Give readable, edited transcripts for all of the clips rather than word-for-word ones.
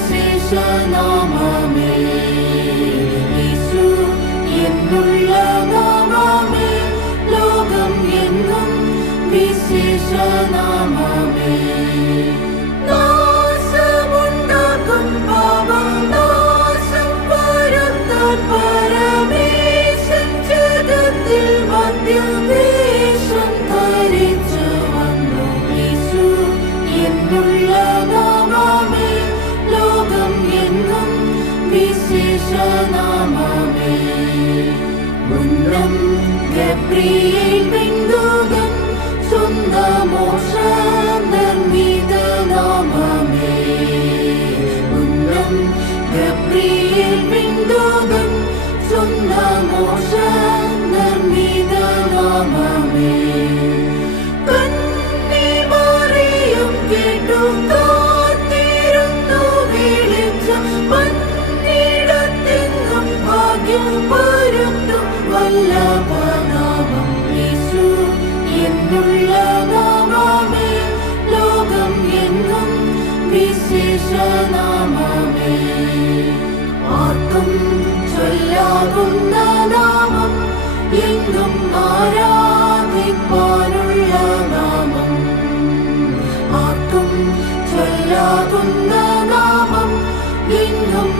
വിശേഷനാമമേ യേശു എന്നുള്ള നാമമേ ലോകം എന്നും വിശേഷനാമമേ നാശമുണ്ടാക്കും പാപം നാശം വരുത്താൻ പരമേശൻ ജഗത്തിൽ മധ്യവേഷം ധരിച്ചു വന്നു യേശു എന്നുള്ള നാമമേ ലോകം എന്നും വിശേഷനാമമേ ഉന്നം ഗബ്രിയേൽ വിണ്ടുകൻ സ്വന്തമോഷ നിർമ്മിത നാമമേ ഉന്നം ഗബ്രിയേൽ വിണ്ടുകൻ സ്വന്തമോഷ നിർമ്മിത നാമമേ കന്നി മറിയം കേട്ടു കാത്തിരുന്നു വിളിച്ച മന്നിടത്തെങ്ങും ഭാഗ്യം പരത്തും വല്ലഭനാമം യേശു എന്നുള്ള നാമമേ ലോകം എന്നും വിശേഷനാമമേ ആർക്കും ചൊല്ലാകുന്ന നാമം എങ്ങും ആരാധിപ്പാനുള്ള നാമം ആർക്കും ചൊല്ലാകുന്ന നാമം എങ്ങും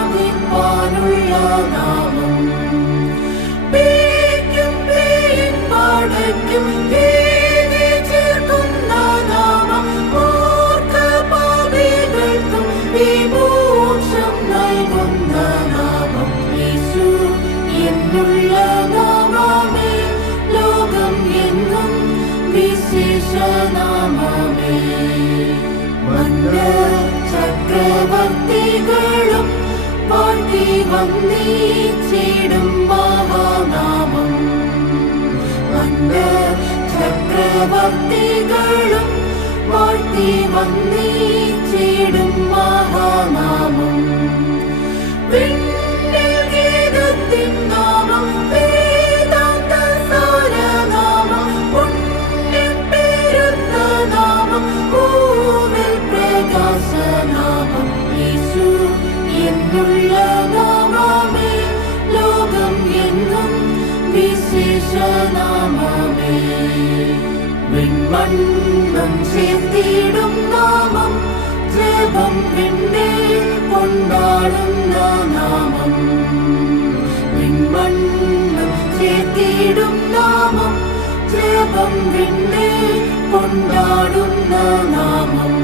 ആരാധിപ്പാനുള്ള നാമം പേയ്ക്കും പേയിൻ പാടയ്ക്കും പേര് ചേർക്കുന്ന നാമം മൂർഖ പാപികൾക്കും വിമോചനം നൽകുന്ന നാമം യേശു എന്നുള്ള നാമമേ ലോകം എന്നും വിശേഷനാമമേ ചക്രവർത്തികളും വാഴ്ത്തി വന്നിച്ചിടും മഹാനാമം ചക്രവർത്തികളും വാഴ്ത്തി വന്നിച്ചിടും മഹാനാമം വിണ്ണിൽ ഗീതത്തിൻ നാമം വേദാന്ത സാരനാമം പുണ്യം പേരുന്ന നാമം ഭൂവിൽ പ്രകാശനാമം യേശു എന്നുള്ള നാമമേ ലോകം എന്നും വിശേഷനാമമേ വിൺമണ്ണും ചേർത്തിടും നാമം ജപം വിണ്ണിൽ കൊണ്ടാടുന്ന നാമം വിൺമണ്ണും ചേർത്തിടും നാമം ജപം വിണ്ണിൽ കൊണ്ടാടുന്ന നാമം